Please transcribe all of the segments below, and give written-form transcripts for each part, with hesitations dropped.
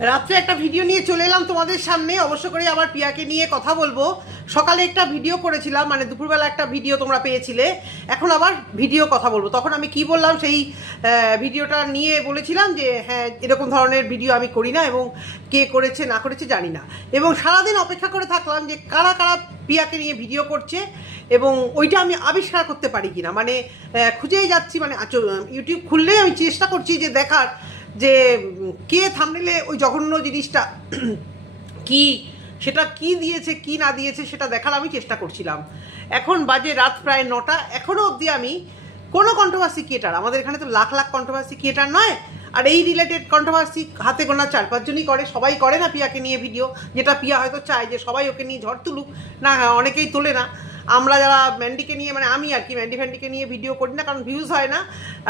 রাত্রে একটা ভিডিও নিয়ে চলে এলাম তোমাদের সামনে। অবশ্য করে আবার পিয়াকে নিয়ে কথা বলবো। সকালে একটা ভিডিও করেছিলাম, মানে দুপুরবেলা একটা ভিডিও তোমরা পেয়েছিলে, এখন আবার ভিডিও কথা বলবো। তখন আমি কি বললাম সেই ভিডিওটা নিয়ে বলেছিলাম যে হ্যাঁ, এরকম ধরনের ভিডিও আমি করি না এবং কে করেছে না করেছে জানি না। এবং সারাদিন অপেক্ষা করে থাকলাম যে কারা কারা পিয়াকে নিয়ে ভিডিও করছে এবং ওইটা আমি আবিষ্কার করতে পারি কিনা। মানে খুঁজেই যাচ্ছি, মানে ইউটিউব খুললেই আমি চেষ্টা করছি যে দেখার যে কে থাম্বনেলে ওই জঘন্য জিনিসটা কি, সেটা কি দিয়েছে কি না দিয়েছে সেটা দেখার আমি চেষ্টা করছিলাম। এখন বাজে রাত প্রায় 9টা, এখনও অবধি আমি কোনো কন্ট্রোভার্সি ক্রিয়েটার, আমাদের এখানে তো লাখ লাখ কন্ট্রোভার্সি ক্রিয়েটার নয়, আর এই রিলেটেড কন্ট্রোভার্সি হাতে গোনা 4-5 জনই করে, সবাই করে না পিয়াকে নিয়ে ভিডিও। যেটা পিয়া হয়তো চায় যে সবাই ওকে নিয়ে ঝড় তুলুক, না অনেকেই তোলে না। আমরা যারা ম্যান্ডিকে নিয়ে, মানে আমি আর কি ম্যান্ডি ফ্যান্ডিকে নিয়ে ভিডিও করি না, কারণ ভিউজ হয় না।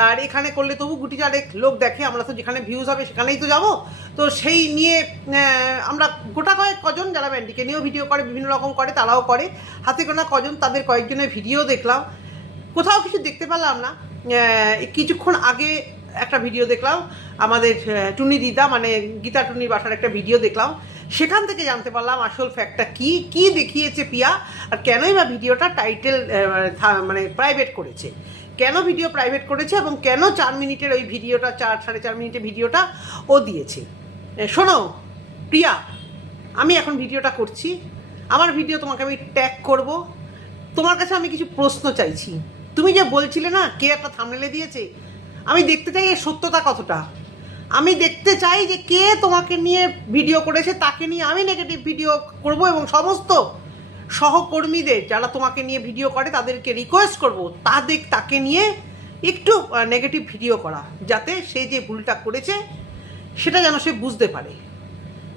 আর এখানে করলে তবু গুটি চারেক লোক দেখে, আমরা তো যেখানে ভিউজ হবে সেখানেই তো যাব। তো সেই নিয়ে আমরা গোটা কজন যারা ম্যান্ডিকে নিয়েও ভিডিও করে, বিভিন্ন রকম করে, তারাও করে, হাতে গোনা কজন, তাদের কয়েকজনের ভিডিও দেখলাম। কোথাও কিছু দেখতে পেলাম না। কিছুক্ষণ আগে একটা ভিডিও দেখলাম আমাদের টুনি দিদা, মানে গীতা টুনির বাসার একটা ভিডিও দেখলাম। সেখান থেকে জানতে পারলাম আসল ফ্যাক্টটা কি দেখিয়েছে পিয়া, আর কেনই বা ভিডিওটা টাইটেল মানে প্রাইভেট করেছে, কেন ভিডিও প্রাইভেট করেছে এবং কেন 4 মিনিটের ওই ভিডিওটা, 4-4.5 মিনিটের ভিডিওটা ও দিয়েছে। শোনো প্রিয়া, আমি এখন ভিডিওটা করছি, আমার ভিডিও তোমাকে আমি ট্যাগ করব। তোমার কাছে আমি কিছু প্রশ্ন চাইছি। তুমি যে বলছিলে না কে একটা থাম্বনেলে দিয়েছে, আমি দেখতে চাই এর সত্যতা কতটা। আমি দেখতে চাই যে কে তোমাকে নিয়ে ভিডিও করেছে, তাকে নিয়ে আমি নেগেটিভ ভিডিও করব এবং সমস্ত সহকর্মীদের যারা তোমাকে নিয়ে ভিডিও করে তাদেরকে রিকোয়েস্ট করব তাকে নিয়ে একটু নেগেটিভ ভিডিও করা, যাতে সে যে ভুলটা করেছে সেটা যেন সে বুঝতে পারে।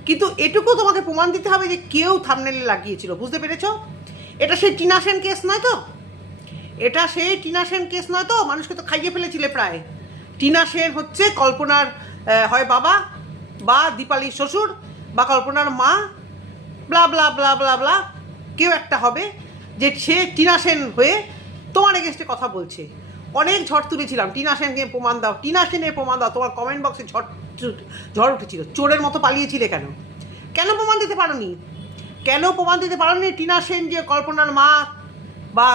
কিন্তু এটুকু তোমাকে প্রমাণ দিতে হবে যে কেউ থাম্বনেলে লাগিয়েছিল, বুঝতে পেরেছো? এটা সেই টিনা সেন কেস নয় তো? এটা সেই টিনা সেন কেস নয় তো? মানুষকে তো খাইয়ে ফেলেছিলে প্রায়। টিনা সেন হচ্ছে কল্পনার হয় বাবা, বা দীপালির শ্বশুর, বা কল্পনার মা, ব্লা ব্লা ব্লা ব্লা ব্লা, কেউ একটা হবে যে সে টিনা সেন হয়ে তোমার এগেনস্টে কথা বলছে। অনেক ঝড় তুলেছিলাম, টিনা সেনকে প্রমাণ দাও, টিনা সেনের প্রমাণ দাও। তোমার কমেন্ট বক্সে ঝড় উঠেছিল, চোরের মতো পালিয়েছিলে কেন? কেন প্রমাণ দিতে পারোনি? কেন প্রমাণ দিতে পারোনি টিনা সেন যে কল্পনার মা, বা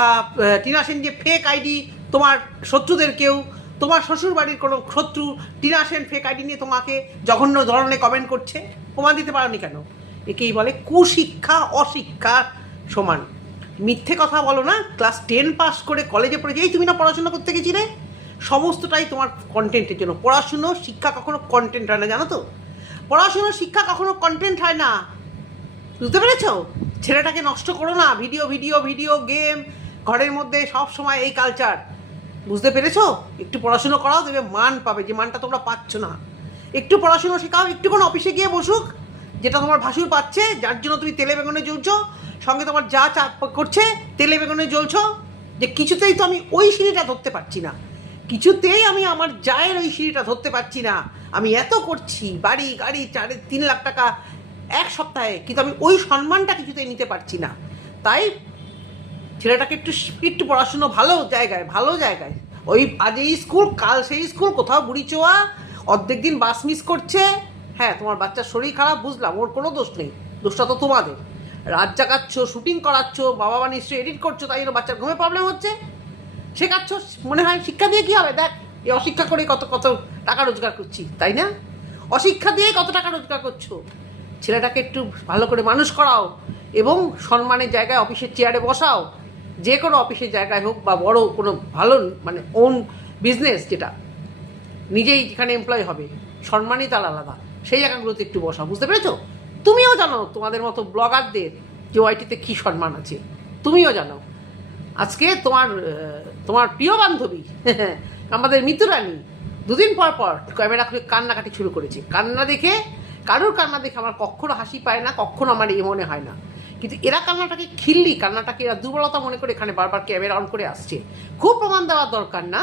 টিনা সেন যে ফেক আইডি, তোমার শত্রুদের কেউ, তোমার শ্বশুরবাড়ির কোনো শত্রু টিনা সেন ফেক আইডি নিয়ে তোমাকে জঘন্য ধরনের কমেন্ট করছে? প্রমাণ দিতে পারোনি কেন? একেই বলে কুশিক্ষা, অশিক্ষার সমান। মিথ্যে কথা বলো না। ক্লাস 10 পাস করে কলেজে পড়ে তুমি না পড়াশোনা করতে গেছিলে, সমস্তটাই তোমার কন্টেন্টের জন্য। পড়াশুনো শিক্ষা কখনো কন্টেন্ট হয় না, জানো তো? পড়াশুনো শিক্ষা কখনো কন্টেন্ট হয় না, বুঝতে পেরেছ? ছেলেটাকে নষ্ট করো না। ভিডিও ভিডিও ভিডিও গেম, ঘরের মধ্যে সব সময় এই কালচার, বুঝতে পেরেছো? একটু পড়াশুনো করাও, দেবে মান পাবে, যে মানটা তোমরা পাচ্ছ না। একটু পড়াশুনো শেখাও, একটু কোনো অফিসে গিয়ে বসুক, যেটা তোমার ভাসুর পাচ্ছে, যার জন্য তুমি তেলে বেগুনে জ্বলছো, সঙ্গে তোমার যা চাপ করছে তেলে বেগুনে জ্বলছো, যে কিছুতেই তো আমি ওই সিঁড়িটা ধরতে পারছি না, কিছুতেই আমি আমার জায়ের ওই সিঁড়িটা ধরতে পারছি না। আমি এত করছি, বাড়ি গাড়ি, 3 লাখ টাকা এক সপ্তাহে, কিন্তু আমি ওই সম্মানটা কিছুতেই নিতে পারছি না। তাই ছেলেটাকে একটু পড়াশুনো ভালো জায়গায়, ওই আজ এই স্কুল কাল সেই স্কুল, কোথাও বুড়ি চোয়া, অর্ধেক দিন বাস মিস করছে। হ্যাঁ, তোমার বাচ্চার শরীর খারাপ, বুঝলাম, ওর কোনো দোষ নেই, দোষটা তো তোমাদের। রাত জাগাচ্ছ, শুটিং করাচ্ছ, বাবা মা নিশ্চয়ই এডিট করছো, তাই জন্য বাচ্চার ঘুমে প্রবলেম হচ্ছে। শেখাচ্ছ, মনে হয় শিক্ষা দিয়ে কী হবে? দেখ, এই অশিক্ষা করে কত কত টাকা রোজগার করছি, তাই না? অশিক্ষা দিয়ে কত টাকা রোজগার করছো। ছেলেটাকে একটু ভালো করে মানুষ করাও এবং সম্মানের জায়গায় অফিসের চেয়ারে বসাও, যে কোনো অফিসের জায়গায় হোক, বা বড় কোনো ভালো মানে ওন বিজনেস, যেটা নিজেই যেখানে এমপ্লয় হবে, সম্মানই তার আলাদা, সেই জায়গাগুলোতে একটু বসাও, বুঝতে পেরেছো? তুমিও জানো তোমাদের মতো ব্লগারদের যে ওয়াইটিতে কী সম্মান আছে, তুমিও জানো। আজকে তোমার প্রিয় বান্ধবী আমাদের মিতুরানী 2 দিন পর ক্যামেরা খুলে কান্নাকাটি শুরু করেছে। কারোর কান্না দেখে আমার কখনো হাসি পায় না, কখনো আমার এই মনে হয় না। কিন্তু এরা কান্নাটাকে কান্নাটাকে এরা দুর্বলতা মনে করে এখানে বারবার ক্যামেরা অন করে আসছে। খুব প্রমাণ দেওয়ার দরকার না।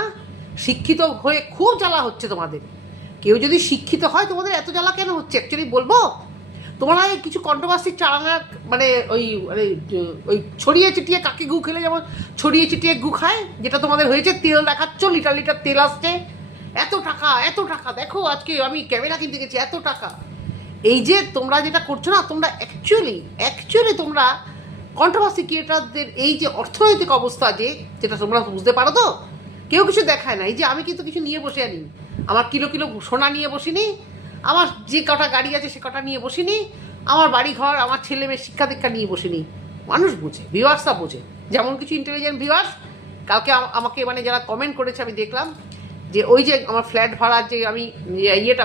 শিক্ষিত হয়ে খুব জ্বালা হচ্ছে তোমাদের। কেউ যদি শিক্ষিত হয়, তোমাদের এত জ্বালা কেন হচ্ছে অ্যাকচুয়ালি বলবো? তোমরা কিছু কন্ট্রোভার্সি চালানা, মানে ওই ছড়িয়ে চিটিয়ে কাকে গু খেলে যেমন ছড়িয়ে চিটিয়ে গু খায়, যেটা তোমাদের হয়েছে। তেল দেখাচ্ছ, লিটার লিটার তেল আসছে, এত টাকা, দেখো আজকে আমি ক্যামেরা কিনতে গেছি, এত টাকা। এই যে তোমরা যেটা করছো না, তোমরা অ্যাকচুয়ালি তোমরা কন্ট্রোভার্সি ক্রিয়েটারদের এই যে অর্থনৈতিক অবস্থা যেটা তোমরা বুঝতে পারো তো, কেউ কিছু দেখায় না। এই যে আমি কিন্তু কিছু নিয়ে বসে আনি, আমার কিলো কিলো সোনা নিয়ে বসিনি, আমার যে কটা গাড়ি আছে সে কটা নিয়ে বসিনি, আমার বাড়ি ঘর, আমার ছেলে মেয়ে শিক্ষা দীক্ষা নিয়ে বসিনি। মানুষ বোঝে, ভিউয়ার্সরা বোঝে, যেমন কিছু ইন্টেলিজেন্ট ভিউয়ার্স কালকে আমাকে মানে যারা কমেন্ট করেছে আমি দেখলাম যে ওই যে আমার ফ্ল্যাট ভাড়ার যে আমি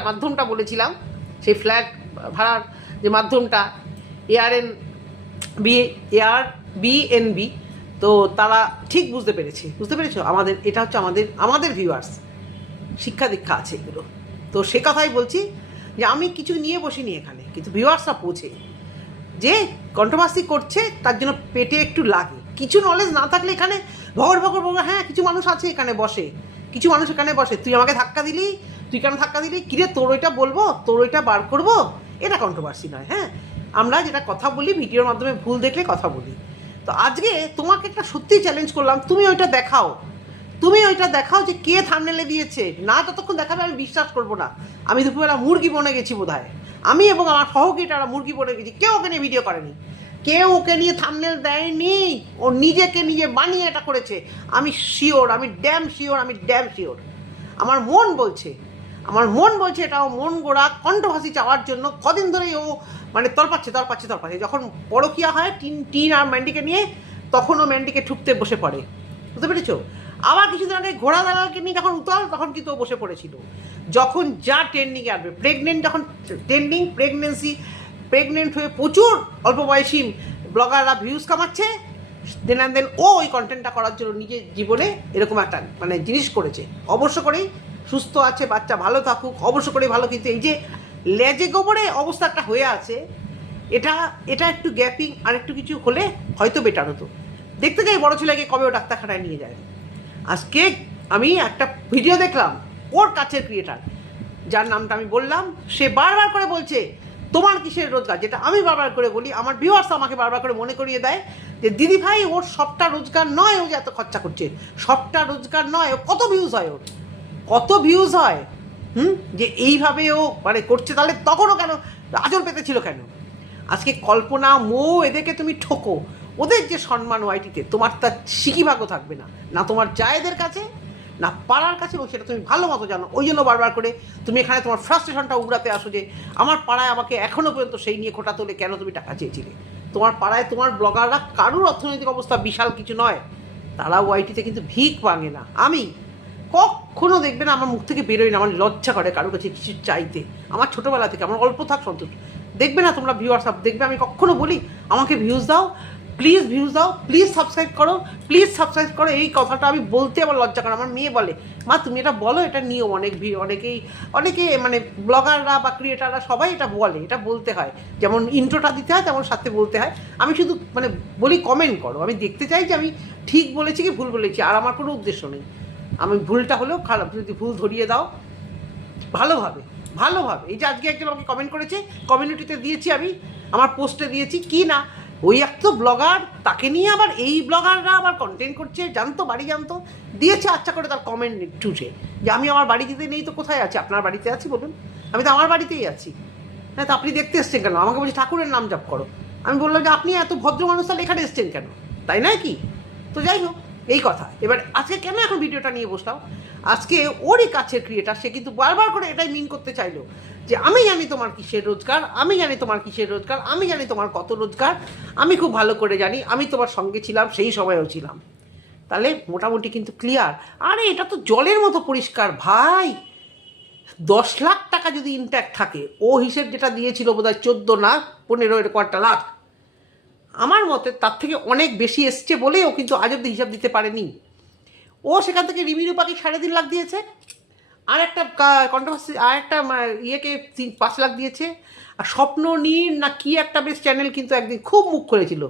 মাধ্যমটা বলেছিলাম, সেই ফ্ল্যাট ভাড়ার যে মাধ্যমটা এয়ারবিএনবি, তো তারা ঠিক বুঝতে পেরেছো এটা হচ্ছে আমাদের ভিউয়ার্স, শিক্ষা দীক্ষা আছে এগুলো। তো সে কথাই বলছি যে আমি কিছু নিয়ে বসিনি এখানে, কিন্তু ভিউয়ার্সরা বোঝে যে কন্ট্রোভার্সি করছে তার জন্য পেটে একটু লাগে। কিছু নলেজ না থাকলে এখানে ভগর হ্যাঁ কিছু মানুষ আছে এখানে বসে, তুই আমাকে ধাক্কা দিলি, তুই কেন ধাক্কা দিলি, কিরে তোর ওইটা বলবো, তোর ওইটা বার করবো, এটা কন্ট্রোভার্সি নয়। হ্যাঁ, আমরা যেটা কথা বলি ভিডিওর মাধ্যমে ভুল দেখলে কথা বলি। তো আজকে তোমাকে একটা সত্যি চ্যালেঞ্জ করলাম, তুমি ওইটা দেখাও যে কে থাম্বনেলে দিয়েছে। না যতক্ষণ দেখাবে আমি বিশ্বাস করবো না। আমি দুপুরবেলা মুরগি বনে গেছি বোধহয়, আমি এবং আমার সহকর্মীরা মুরগি বনে গেছি, কেউ ওকে নিয়ে ভিডিও করেনি, কেউ ওকে নিয়ে থাম্বনেল দেয়নি, ও নিজে বানিয়ে এটা করেছে। আমি ড্যাম শিওর। আমার মন বলছে এটা ও মন গোড়া কন্ট্রোভার্সি চাওয়ার জন্য কদিন ধরেই ও মানে তলপাচ্ছে। যখন পরকিয়া হয় টিন আর ম্যান্ডিকে নিয়ে, তখন ও ম্যান্ডিকে ঠুকতে বসে পড়ে, বুঝতে পেরেছো? আবার কিছুদিন আগে ঘোড়া দালালকে নিয়ে যখন তখন কিন্তু ও বসে পড়েছিল। যখন যা ট্রেন্ডিংয়ে আসবে, প্রেগনেন্ট হয়ে প্রচুর অল্প বয়সী ব্লগাররা ভিউজ কামাচ্ছে, দেন ও ওই কন্টেন্টটা করার জন্য নিজের জীবনে এরকম একটা মানে জিনিস করেছে। অবশ্য করেই সুস্থ আছে, বাচ্চা ভালো থাকুক, অবশ্য করেই ভালো। কিন্তু এই যে লেজে গোবরে অবস্থা একটা হয়ে আছে, এটা একটু গ্যাপিং আর একটু কিছু হলে হয়তো বেটার হতো। দেখতে যাই বড় ছেলেকে কবে ও ডাক্তারখানায় নিয়ে যায়। আজকে আমি একটা ভিডিও দেখলাম, ওর কাছের ক্রিয়েটার যার নামটা আমি বললাম, সে বারবার করে বলছে তোমার কিসের রোজগার, যেটা আমি বারবার করে বলি, আমার ভিউয়ার্স আমাকে বারবার করে মনে করিয়ে দেয় যে দিদি ভাই ওর সবটা রোজগার নয়, ও যে এত খরচা করছে, সবটা রোজগার নয়। ও কত ভিউজ হয় যে এইভাবে ও মানে করছে, তাহলে তখনও কেন আজল পেতেছিল কেন? আজকে কল্পনা এদেরকে তুমি ঠোকো, ওদের যে সম্মান ওয়াইটিতে, তোমার তার সিকিভাগও থাকবে না তোমার জায়েদের কাছে, না পাড়ার কাছে, এবং সেটা তুমি ভালো মতো জানো। ওই জন্য বারবার করে তুমি এখানে তোমার ফ্রাস্ট্রেশনটা উগড়াতে আসো যে আমার পাড়ায় আমাকে এখনও পর্যন্ত সেই নিয়ে খোটা তোলে, কেন তুমি টাকা চেয়েছিলে? তোমার পাড়ায় তোমার ব্লগাররা কারোর অর্থনৈতিক অবস্থা বিশাল কিছু নয়, তারা ওয়াইটিতে কিন্তু ভিক ভাঙে না। আমি কখনো দেখবে না আমার মুখ থেকে বেরোয় না, আমার লজ্জা করে কারোর কাছে কিছু চাইতে। আমার ছোটোবেলা থেকে আমার অল্প থাক সন্তোষ, দেখবে না তোমরা ভিউয়ার্স দেখবে আমি কখনো বলি আমাকে ভিউজ দাও, প্লিজ সাবস্ক্রাইব করো। এই কথাটা আমি বলতে আমার লজ্জা করে। আমার মেয়ে বলে মা তুমি এটা বলো, এটা নিয়ম। অনেকে মানে ব্লগাররা বা ক্রিয়েটাররা সবাই এটা বলে, এটা বলতে হয়, যেমন ইন্ট্রোটা দিতে হয় তেমন সাথে বলতে হয়। আমি শুধু মানে বলি কমেন্ট করো, আমি দেখতে চাই যে আমি ঠিক বলেছি কি ভুল বলেছি, আর আমার কোনো উদ্দেশ্য নেই। আমি ভুলটা হলেও খারাপ, যদি ভুল ধরিয়ে দাও ভালোভাবে। এই যে আজকে একজন আমাকে কমেন্ট করেছে, কমিউনিটিতে দিয়েছি, আমি আমার পোস্টে দিয়েছি, কি না ওই এক তো ব্লগার, তাকে নিয়ে আবার এই ব্লগাররা আবার কন্টেন্ট করছে, বাড়ি জানতো দিয়েছে, আচ্ছা করে তার কমেন্ট টুসে যে আমি আমার বাড়িতে নেই তো কোথায় আছি? আপনার বাড়িতে আছি বলুন, আমি তো আমার বাড়িতেই আছি। হ্যাঁ, তো আপনি দেখতে এসছেন কেন? আমাকে বলছে ঠাকুরের নাম জপ করো। আমি বললাম যে আপনি এত ভদ্র মানুষ তাহলে এখানে এসছেন কেন? তাই নয় কি? তো যাই হোক, এই কথা। এবার আজকে কেন এখন ভিডিওটা নিয়ে বসলাম, আজকে ওরই কাছের ক্রিয়েটার সে কিন্তু বারবার করে এটাই মিন করতে চাইলো যে আমি জানি তোমার কিসের রোজগার, আমি জানি তোমার কত রোজগার, আমি খুব ভালো করে জানি, আমি তোমার সঙ্গে ছিলাম, সেই সময়েও ছিলাম। তাহলে মোটামুটি কিন্তু ক্লিয়ার। আরে এটা তো জলের মতো পরিষ্কার ভাই। 10 লাখ টাকা যদি ইনট্যাক্ট থাকে, ও হিসেব যেটা দিয়েছিল বোধহয় 14 না 15 এরকম একটা লাখ, আমার মতে তার থেকে অনেক বেশি এসছে বলেই ও কিন্তু আজ অব্দি হিসাব দিতে পারেনি। ও সেখান থেকে রিমি রূপাকে 3.5 লাখ দিয়েছে, আর একটা কন্ট্রোভার্সি আর একটা ইয়েকে 5 লাখ দিয়েছে, আর স্বপ্ন নীর না কি একটা বেশ চ্যানেল কিন্তু একদিন খুব মুখ করেছিল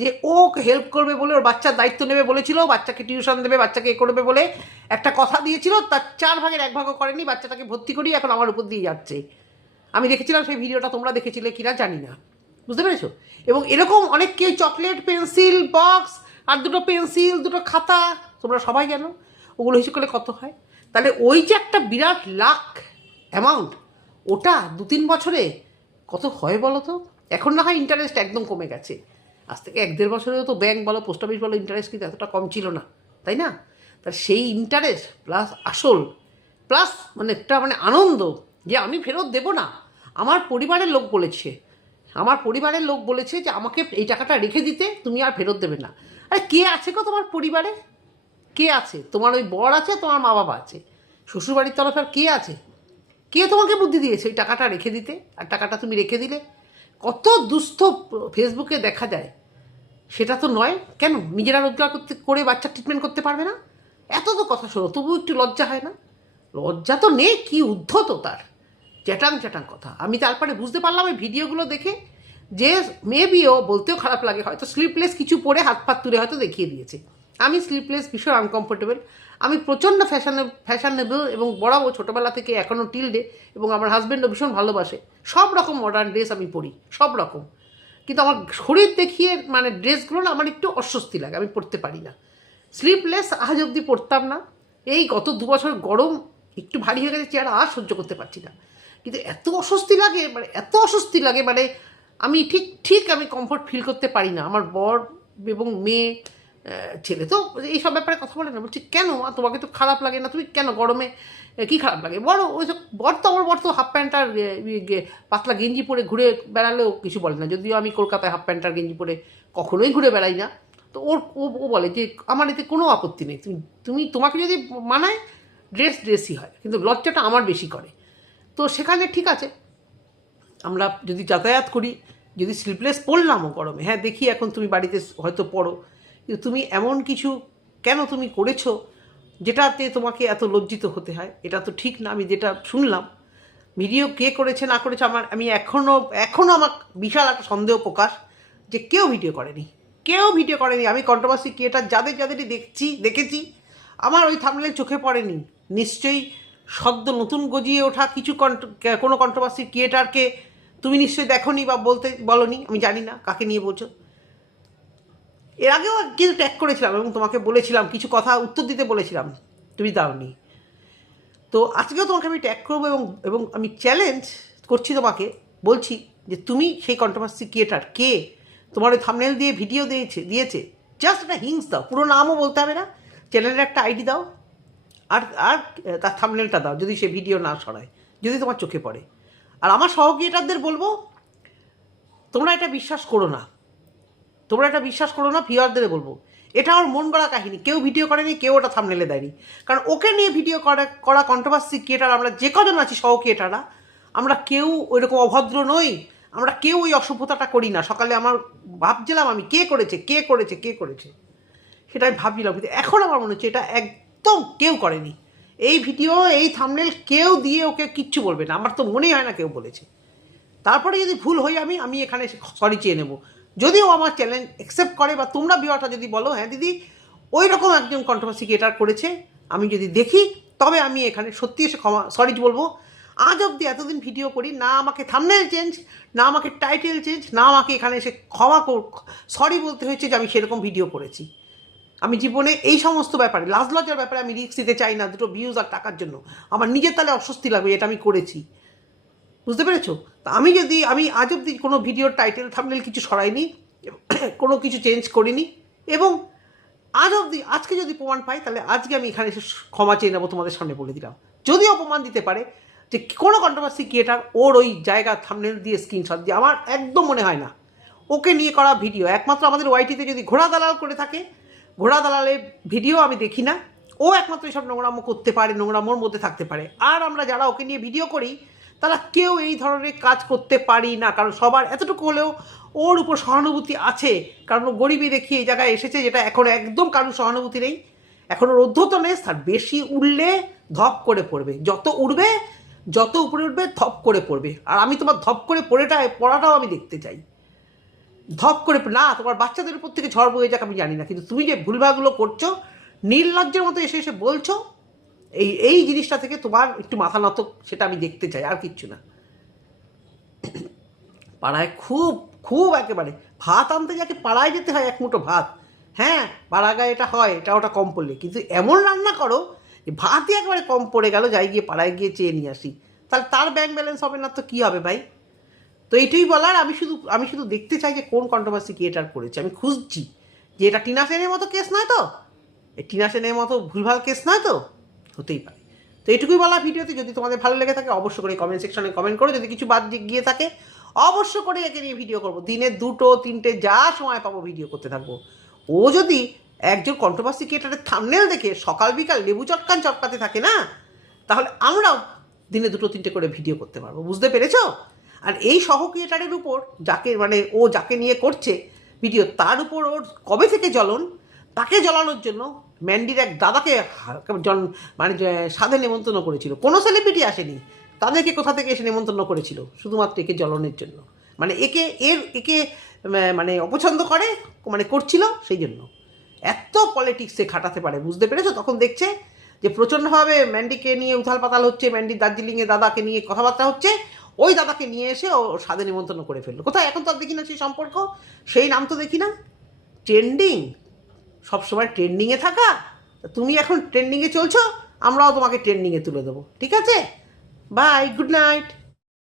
যে ও হেল্প করবে বলে, ওর বাচ্চার দায়িত্ব নেবে বলেছিল, বাচ্চাকে টিউশন দেবে, বাচ্চাকে এ করবে বলে একটা কথা দিয়েছিল, তার 4 ভাগের 1 ভাগও করেনি, বাচ্চাটাকে ভর্তি করি এখন আমার উপর দিয়ে যাচ্ছে। আমি দেখেছিলাম সেই ভিডিওটা, তোমরা দেখেছিলে কিনা জানি না, বুঝতে পেরেছো? এবং এরকম অনেককে চকলেট, পেন্সিল বক্স, আর 2টো পেন্সিল, 2টো খাতা, তোমরা সবাই জানো ওগুলো হিসেবে করলে কত হয়। তাহলে ওই যে একটা বিরাট লাখ অ্যামাউন্ট, ওটা 2-3 বছরে কত হয় বলো তো? এখন না হয় ইন্টারেস্ট একদম কমে গেছে, আজ থেকে 1-1.5 বছরেও তো ব্যাংক বলো পোস্ট অফিস বলো ইন্টারেস্ট কিন্তু এতটা কম ছিল না, তাই না? তা সেই ইন্টারেস্ট প্লাস আসল প্লাস মানে একটা মানে আনন্দ যে আমি ফেরত দেবো না, আমার পরিবারের লোক বলেছে, যে আমাকে এই টাকাটা রেখে দিতে, তুমি আর ফেরত দেবে না। আরে কে আছে গো তোমার পরিবারে? কে আছে? তোমার ওই বর আছে, তোমার মা বাবা আছে, শ্বশুরবাড়ির তরফে আর কে আছে? কে তোমাকে বুদ্ধি দিয়েছে ওই টাকাটা রেখে দিতে? আর টাকাটা তুমি রেখে দিলে। কত দুস্থ ফেসবুকে দেখা যায়, সেটা তো নয় কেন? নিজেরা রোজগার করে বাচ্চার ট্রিটমেন্ট করতে পারবে না? এত তো কথা শোনো, তবুও একটু লজ্জা হয় না? লজ্জা তো নেই, কি উদ্ধত তার চ্যাটাং চ্যাটাং কথা। আমি তারপরে বুঝতে পারলাম ওই ভিডিওগুলো দেখে যে মেবিও বলতেও খারাপ লাগে, হয়তো স্লিপলেস কিছু পরে হাত পাত তুলে হয়তো দেখিয়ে দিয়েছে। আমি স্লিপলেস ভীষণ আনকমফোর্টেবল, আমি প্রচণ্ড ফ্যাশনেবল এবং বড়াবো ছোটোবেলা থেকে এখনও টিল ডে, এবং আমার হাজব্যান্ডও ভীষণ ভালোবাসে সব রকম মডার্ন ড্রেস আমি পরি, সব রকম। কিন্তু আমার শরীর দেখিয়ে মানে ড্রেসগুলো না আমার একটু অস্বস্তি লাগে, আমি পরতে পারি না। স্লিপলেস আজ অবধি পরতাম না, এই গত 2 বছর গরম একটু ভারী হয়ে গেছে, চেহারা আর সহ্য করতে পারছি না। কিন্তু এত অস্বস্তি লাগে মানে আমি ঠিক আমি কমফোর্ট ফিল করতে পারি না। আমার বর এবং মেয়ে ছেলে তো এইসব ব্যাপারে কথা বলে না, বলছি কেন তোমাকে তো খারাপ লাগে না, তুমি কেন গরমে কী খারাপ লাগে? ওই সব আমার বর তো হাফ প্যান্ট আর পাতলা গেঞ্জি পরে ঘুরে বেড়ালেও কিছু বলে না, যদিও আমি কলকাতায় হাফ প্যান্ট আর গেঞ্জি পরে কখনোই ঘুরে বেড়াই না। তো ও বলে যে আমার এতে কোনো আপত্তি নেই, তোমাকে যদি মানায় ড্রেসই হয়, কিন্তু লজ্জাটা আমার বেশি করে। তো সেখানে ঠিক আছে, আমরা যদি যাতায়াত করি, যদি স্লিপলেস পরলামও গরমে, হ্যাঁ দেখি এখন তুমি বাড়িতে হয়তো পড়ো, কিন্তু তুমি এমন কিছু কেন তুমি করেছো যেটাতে তোমাকে এত লজ্জিত হতে হয়? এটা তো ঠিক না। আমি যেটা শুনলাম ভিডিও কে করেছে না করেছে, আমি এখনও আমার বিশাল একটা সন্দেহ প্রকাশ যে কেউ ভিডিও করেনি। আমি কন্ট্রোভার্সি ক্রিয়েটার যাদেরই দেখেছি আমার ওই থাম্বনেল চোখে পড়েনি। নিশ্চয়ই সদ্য নতুন গজিয়ে ওঠা কোনো কন্ট্রোভার্সি ক্রিয়েটারকে তুমি নিশ্চয়ই দেখোনি বা বলনি, আমি জানি না কাকে নিয়ে বলছো। এর আগেও কিন্তু ট্যাগ করেছিলাম এবং তোমাকে বলেছিলাম কিছু কথা উত্তর দিতে বলেছিলাম, তুমি দাওনি। তো আজকেও তোমাকে আমি ট্যাগ করবো এবং আমি চ্যালেঞ্জ করছি তোমাকে, বলছি যে তুমি সেই কন্ট্রোভার্সি ক্রিয়েটার কে, তোমার ওই থাম্বনেল দিয়ে ভিডিও দিয়েছে, জাস্ট একটা হিংস দাও, পুরো নামও বলতে হবে না, চ্যানেলের একটা আইডি দাও আর তার থাম্বনেলটা দাও, যদি সে ভিডিও না সরায়, যদি তোমার চোখে পড়ে। আর আমার সহক্রিয়েটারদের বলবো তোমরা এটা বিশ্বাস করো না, ভিউয়ারদের বলবো এটা আমার মন গড়া কাহিনী, কেউ ভিডিও করেনি, কেউ ওটা থাম্বনেলে দেয়নি। কারণ ওকে নিয়ে ভিডিও করা কন্ট্রোভার্সি ক্রিয়েটার আমরা যে কজন আছি সহক্রিয়েটাররা, আমরা কেউ ওই রকম অভদ্র নই, আমরা কেউ ওই অসভ্যতাটা করি না। সকালে আমার ভাবছিলাম আমি কে করেছে সেটা আমি ভাবছিলাম, কিন্তু এখন আমার মনে হচ্ছে এটা একদম কেউ করেনি। এই ভিডিও এই থাম্বনেল কেউ দিয়ে ওকে কিচ্ছু বলবে না, আমার তো মনেই হয় না কেউ বলেছে। তারপরে যদি ভুল হই আমি এখানে সরি চেয়ে নেবো, যদিও আমার চ্যালেঞ্জ অ্যাকসেপ্ট করে বা তোমরা ভিউয়ারটা যদি বলো হ্যাঁ দিদি ওই রকম একজন কন্ট্রোভার্সি ক্রিয়েটার করেছে, আমি যদি দেখি তবে আমি এখানে সত্যি এসে সরি বলবো। আজ অবধি এতদিন ভিডিও করি না, আমাকে থাম্বনেল চেঞ্জ, না আমাকে টাইটেল চেঞ্জ, না আমাকে এখানে এসে সরি বলতে হয়েছে যে আমি সেরকম ভিডিও করেছি। আমি জীবনে এই সমস্ত ব্যাপারে লাজ লজ্জার ব্যাপারে আমি রিস্ক দিতে চাই না, দুটো ভিউজ আর টাকার জন্য। আমার নিজের তাহলে অস্বস্তি লাগবে এটা আমি করেছি, বুঝতে পেরেছো? তা আমি আজ অবধি কোনো ভিডিওর টাইটেল থাম্বনেল কিছু সরাইনি, কোনো কিছু চেঞ্জ করিনি, এবং আজকে যদি প্রমাণ পাই তাহলে আজকে আমি এখানে এসে ক্ষমা চেয়ে নেবো, তোমাদের সামনে বলে দিলাম। যদিও প্রমাণ দিতে পারে যে কোনো কন্ট্রোভার্সি ক্রিয়েটার ওর ওই জায়গা থাম্বনেল দিয়ে স্ক্রিনশট দিয়ে, আমার একদম মনে হয় না ওকে নিয়ে করা ভিডিও। একমাত্র আমাদের ওয়াইটিতে যদি ঘোড়া দালাল করে থাকে, ঘোড়া দালালের ভিডিও আমি দেখি না, ও একমাত্র এইসব নোংরামো করতে পারে, নোংরামোর মধ্যে থাকতে পারে। আর আমরা যারা ওকে নিয়ে ভিডিও করি তারা কেউ এই ধরনের কাজ করতে পারি না, কারণ সবার এতটুকু হলেও ওর উপর সহানুভূতি আছে, কারণ ও গরিবী দেখিয়ে এই জায়গায় এসেছে, যেটা এখন একদম কারোর সহানুভূতি নেই। এখন ওর ঊর্ধ্বতনে তার বেশি উঠলে ধপ করে পড়বে, যত উপরে উঠবে ধপ করে পড়বে। আর আমি তোমার ধপ করে পড়াটাও আমি দেখতে চাই। ধপ করে না, তোমার বাচ্চাদের উপর থেকে ঝড় বয়ে যাক আমি জানি না, কিন্তু তুমি যে ভুলভালগুলো করছো নির্লজ্জের মতো এসে বলছো, এই জিনিসটা থেকে তোমার একটু মাথা নত, সেটা আমি দেখতে চাই, আর কিচ্ছু না। পাড়ায় খুব একেবারে ভাত আনতে যাকে পাড়ায় যেতে হয় এক মুঠো ভাত, হ্যাঁ পাড়াগায় এটা হয়, ওটা কম পড়লে, কিন্তু এমন রান্না করো যে ভাতই একেবারে কম পড়ে গেল, যাই গিয়ে পাড়ায় গিয়ে চেয়ে নিয়ে আসি, তাহলে তার ব্যাংক ব্যালেন্স হবে না তো কী হবে ভাই? তো এইটাই বলার, আমি শুধু দেখতে চাই যে কোন কন্ট্রোভার্সি ক্রিয়েটার করেছে, আমি খুঁজছি যে এটা টিনা সেনের মতো কেস নয় তো, এই টিনা সেনের মতো ভুলভাল কেস নয় তো, হতেই পারে। তো এইটুকুই বলা ভিডিওতে। যদি তোমাদের ভালো লেগে থাকে অবশ্য করে কমেন্ট সেকশনে কমেন্ট করো, যদি কিছু বাদ গিয়ে থাকে অবশ্য করে একে নিয়ে ভিডিও করবো, দিনে 2টো 3টে যা সময় পাবো ভিডিও করতে থাকবো। ও যদি একজন কন্ট্রোভার্সি ক্রিয়েটারের থাম্বনেল দেখে সকাল বিকাল লেবু চটকাতে থাকে না, তাহলে আমরাও দিনে 2টো 3টে করে ভিডিও করতে পারবো, বুঝতে পেরেছো? আর এই সহ ক্রিয়েটারের উপর ও যাকে নিয়ে করছে ভিডিও, তার উপর ওর কবে থেকে জ্বলন, তাকে জ্বলানোর জন্য ম্যান্ডির এক দাদাকে সাধে নেমন্তন্ন করেছিল। কোনো সেলিব্রিটি আসেনি, তাদেরকে কোথা থেকে এসে নেমন্তন্ন করেছিল শুধুমাত্র একে জ্বলনের জন্য। একে অপছন্দ করছিল সেই জন্য। এত পলিটিক্সে খাটাতে পারে, বুঝতে পেরেছো? তখন দেখছে যে প্রচণ্ডভাবে ম্যান্ডিকে নিয়ে উথাল পাতাল হচ্ছে, ম্যান্ডির দার্জিলিংয়ে দাদাকে নিয়ে কথাবার্তা হচ্ছে, ওই দাদাকে নিয়ে এসে ও সাধে নিমন্ত্রণ করে ফেললো। কোথায় এখন তো আর দেখি না সেই সম্পর্ক, সেই নাম তো দেখি না। ট্রেন্ডিং, সবসময় ট্রেন্ডিংয়ে থাকা, তুমি এখন ট্রেন্ডিংয়ে চলছো, আমরাও তোমাকে ট্রেন্ডিংয়ে তুলে দেবো, ঠিক আছে? Bye, good night.